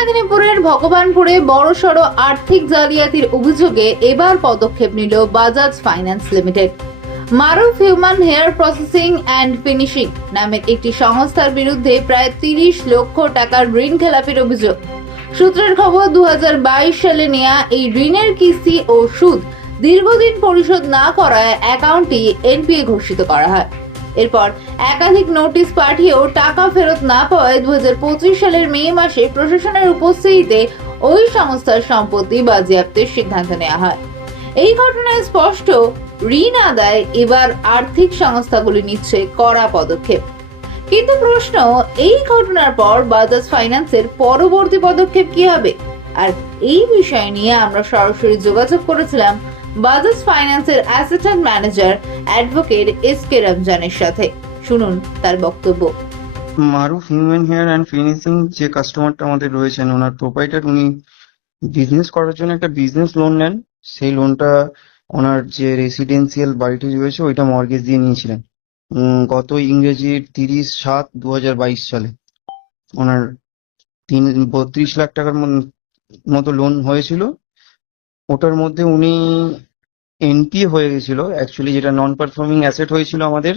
মেদিনীপুরের ভগবানপুরে বড়সড় আর্থিক জালিয়াতির অভিযোগে এবার পদক্ষেপ নিল Bajaj finance limited. Maruf human hair processing and finishing নামের একটি সংস্থার বিরুদ্ধে প্রায় তিরিশ লক্ষ টাকার ঋণ খেলাপির অভিযোগ। সূত্রের খবর দু হাজার বাইশ সালে নেয়া এই ঋণের কিস্তি ও সুদ দীর্ঘদিন পরিশোধ না করায় অ্যাকাউন্টটি এনপিএ ঘোষিত করা হয়। এরপর একাধিক নোটিশ পাঠিয়েও টাকা ফেরত না পাওয়ায় দু হাজার পঁচিশ সালের মে মাসে প্রশাসনের উপস্থিতিতে ওই সংস্থার সম্পত্তি বাজেয়াপ্তের সিদ্ধান্ত নেওয়া হয়। এই ঘটনায় স্পষ্ট, ঋণ আদায় এবার আর্থিক সংস্থাগুলি নিচ্ছে কড়া পদক্ষেপ। কিন্তু প্রশ্ন, এই ঘটনার পর বাজাজ ফাইন্যান্সের পরবর্তী পদক্ষেপ কি হবে? আর এই বিষয় নিয়ে আমরা সরাসরি যোগাযোগ করেছিলাম বাজাজ ফাইন্যান্সের assistant manager advocate S K রমজানের সাথে। শুনুন তার বক্তব্য। Maruf human hair and finishing যে কাস্টমারটা আমাদের রয়েছেন, ওনার প্রোপাইটার উনি বিজনেস করার জন্য একটা বিজনেস লোন নেন। সেই লোনটা ওনার যে রেসিডেন্সিয়াল বাড়িটি রয়েছে, ওইটা মর্গেজ দিয়ে নিয়েছিলেন। গত ইংরেজির তিরিশ সাত দু হাজার বাইশ সালে। ওনার তিন, বত্রিশ লাখ টাকার মতো লোন হয়েছিল। ওটার মধ্যে উনি এনপিএ হয়ে গেছিল। অ্যাকচুয়ালি যেটা নন পারফর্মিং অ্যাসেট হয়েছিল আমাদের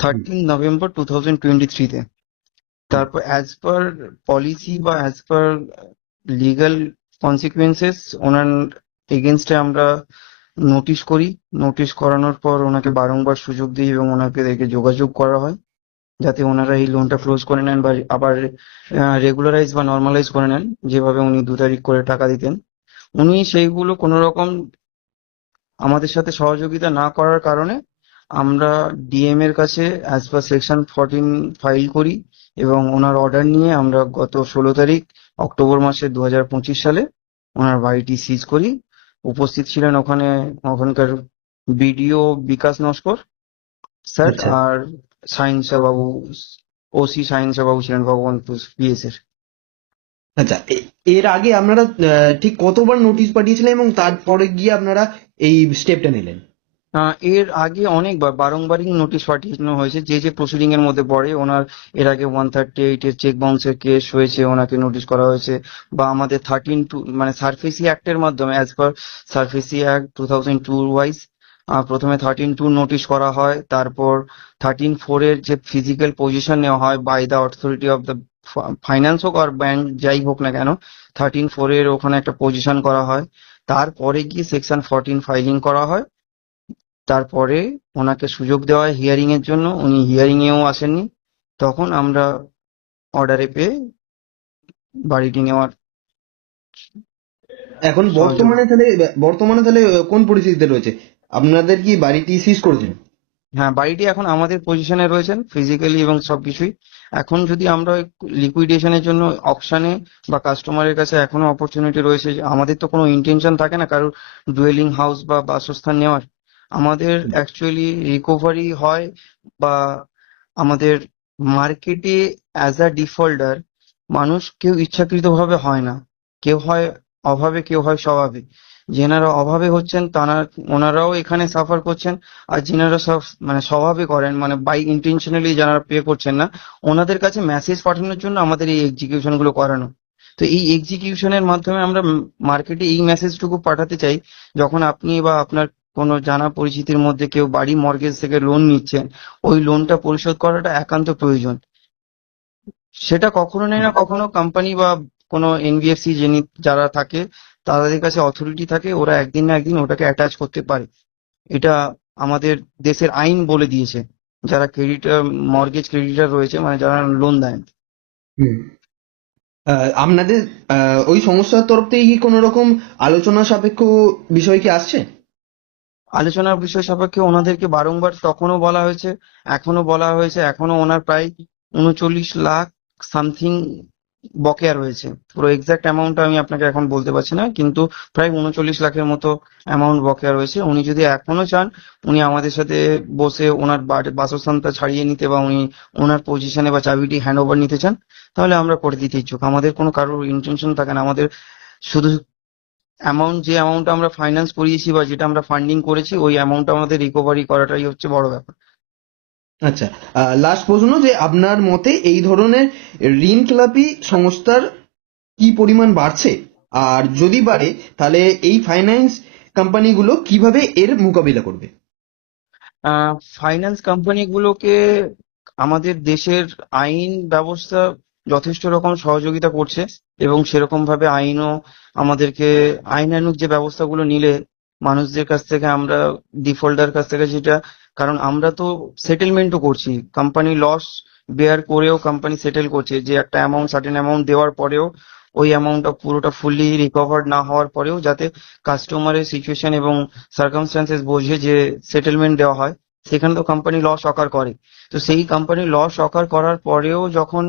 thirteen November two thousand twenty থ্রিতে তারপর অ্যাজ পার পলিসি বা অ্যাজ পার লিগাল কনসিকুয়েন্সেস ওনার এগেনস্টে আমরা নোটিশ করি। নোটিশ করানোর পর ওনাকে বারংবার সুযোগ দিই এবং ওনাকে দেখে যোগাযোগ করা হয়, যাতে ওনারা এই লোনটা ক্লোজ করে নেন বা আবার রেগুলারাইজ বা নর্মালাইজ করে নেন। যেভাবে উনি দু তারিখ করে টাকা দিতেন। উনি সেইগুলো কোনো রকম আমাদের সাথে সহযোগিতা না করার কারণে আমরা ডিএম এর কাছে as per section fourteen file করি এবং ওনার অর্ডার নিয়ে আমরা গত ষোলো তারিখ অক্টোবর মাসের দু হাজার পঁচিশ সালে ওনার বাড়িটি সিজ করি উপস্থিত ছিলেন ওখানে ওখানকার বিডিও বিকাশ নস্কর স্যার আচ্ছা। আর সাইন্সা বাবু ওসি সাইন্সা বাবু ছিলেন ভগবানপুর পিএস এর আচ্ছা এর আগে আপনারা ঠিক কতবার নোটিশ পাঠিয়েছিলেন এবং তারপরে গিয়ে আপনারা এই স্টেপটা নিলেন? এর আগে অনেকবার, বারংবারই নোটিশ পাঠানো হয়েছে। যে যে প্রসিডিং এর মধ্যে পড়ে, ওনার এর আগে ওয়ান থার্টি এইট এর চেক বাউন্সের কেস হয়েছে, ওনাকে নোটিশ করা হয়েছে। বা আমাদের থার্টিন টু মানে সারফেসি অ্যাক্টের মাধ্যমে as per SARFAESI act two thousand two wise প্রথমে থার্টিন টু নোটিশ করা হয়। তারপর থার্টিন ফোর এর যে ফিজিক্যাল পজিশন নেওয়া হয় by the authority of the finance হোক আর ব্যাংক যাই হোক না কেন থার্টিন ফোর এর ওখানে একটা পজিশন করা হয়। তারপরে গিয়ে সেকশন ফোরটিন ফাইলিং করা হয়। তারপরে ওনাকে সুযোগ দেওয়া হয় হিয়ারিং এর জন্য। উনি হিয়ারিং এও আসেননি। তখন আমরা অর্ডারে পেয়ে বাড়িটি নেওয়ার এখন বর্তমানে তাহলে বর্তমানে তাহলে কোন পরিস্থিতিতে রয়েছে? আপনাদের কি বাড়িটি সিজ করেছেন হ্যাঁ বাড়িটি এখন আমাদের পজিশনে রয়েছেন ফিজিক্যালি এবং সবকিছুই। এখন যদি আমরা লিকুইডেশনের জন্য অপশানে বা কাস্টমারের কাছে এখনও অপরচুনিটি রয়েছে, আমাদের তো কোনো ইন্টেনশন থাকে না কারোর ডুয়েলিং হাউস বা বাসস্থান নেওয়ার। আমাদের অ্যাকচুয়ালি রিকভারি হয় বা আমাদের মার্কেটে অ্যাজ আ ডিফল্টার মানুষ কেউ ইচ্ছাকৃতভাবে হয় না। কেউ হয় অভাবে, কেউ হয় স্বভাবে। যেনারা অভাবে হচ্ছেন, তারা, ওনারাও এখানে সাফার করছেন। আর যেনারা সব মানে স্বভাবে করেন মানে বাই ইন্টেনশনালি যারা পে করছেন না, ওনাদের কাছে মেসেজ পাঠানোর জন্য আমাদের এই এক্সিকিউশনগুলো করানো। তো এই এক্সিকিউশনের মাধ্যমে আমরা মার্কেটে এই মেসেজটুকু পাঠাতে চাই, যখন আপনি বা আপনার কোনো জানা পরিচিতির মধ্যে কেউ বাড়ি মর্গেজ থেকে লোন নিচ্ছেন, ওই লোনটা পরিশোধ করাটা একান্ত প্রয়োজন। সেটা কখনো না কখনো কোম্পানি বা কোনো এনবিএফসি যিনি, যারা থাকে তাদের কাছে অথরিটি থাকে ওরা একদিন না একদিন ওটাকে অ্যাটাচ করতে পারে। এটা আমাদের দেশের আইন বলে দিয়েছে। যারা ক্রেডিটার মর্গেজ ক্রেডিটার রয়েছে মানে যারা লোন দেন আপনাদের ওই সংস্থার তরফ থেকে কি কোনো রকম আলোচনা সাপেক্ষ বিষয় কি আসছে? আলোচনার বিষয় সাপেক্ষে ওনাদেরকে বারংবার তখনও বলা হয়েছে এখনও বলা হয়েছে এখনও ওনার প্রায় উনচল্লিশ লাখ সামথিং বকেয়া রয়েছে। পুরো এক্সাক্ট অ্যামাউন্টটা আমি আপনাকে এখন বলতে পারছি না, কিন্তু প্রায় উনচল্লিশ লাখের মতো অ্যামাউন্ট বকেয়া রয়েছে। উনি যদি এখনও চান, উনি আমাদের সাথে বসে ওনার বাসস্থানটা ছাড়িয়ে নিতে বা উনি ওনার পজিশনে বা চাবিটি হ্যান্ড ওভার নিতে চান, তাহলে আমরা করে দিতে ইচ্ছুক। আমাদের কোনো কারোর ইন্টেনশন থাকে না। আমাদের শুধু অ্যামাউন্ট যে অ্যামাউন্ট আমরা ফাইন্যান্স করিয়েছি বা যেটা আমরা ফান্ডিং করেছি, ওই অ্যামাউন্ট আমাদের রিকভারি করাটাই হচ্ছে বড় ব্যাপার। আচ্ছা লাস্ট প্রশ্ন যে আপনার মতে এই ধরনের ঋণ খেলাপি সংস্থার কি পরিমাণ বাড়ছে? আর যদি বাড়ে, তাহলে এই ফাইন্যান্স কোম্পানিগুলো কীভাবে এর মোকাবিলা করবে? ফাইন্যান্স কোম্পানিগুলোকে আমাদের দেশের আইন ব্যবস্থা যথেষ্ট রকম সহযোগিতা করছে এবং সেরকম ভাবে আইনও আমাদেরকে আইনানুগ যে ব্যবস্থাগুলো নিলে মানুষদের কাছ থেকে আমরা, ডিফল্টার কাছ থেকে যেটা, কারণ আমরা তো সেটেলমেন্টও করছি। কোম্পানি লস বেয়ার করেও কোম্পানি সেটেল করছে যে একটা অ্যামাউন্ট সার্টেন অ্যামাউন্ট দেওয়ার পরেও ওই অ্যামাউন্টটা পুরোটা ফুললি রিকভার না হওয়ার পরেও যাতে কাস্টমারের সিচুয়েশন এবং সার্কামস্ট্যান্সেস বুঝে যে সেটেলমেন্ট দেওয়া হয়, সেখানে তো কোম্পানি লস অকার করে। তো সেই কোম্পানি লস অকার করার পরেও যখন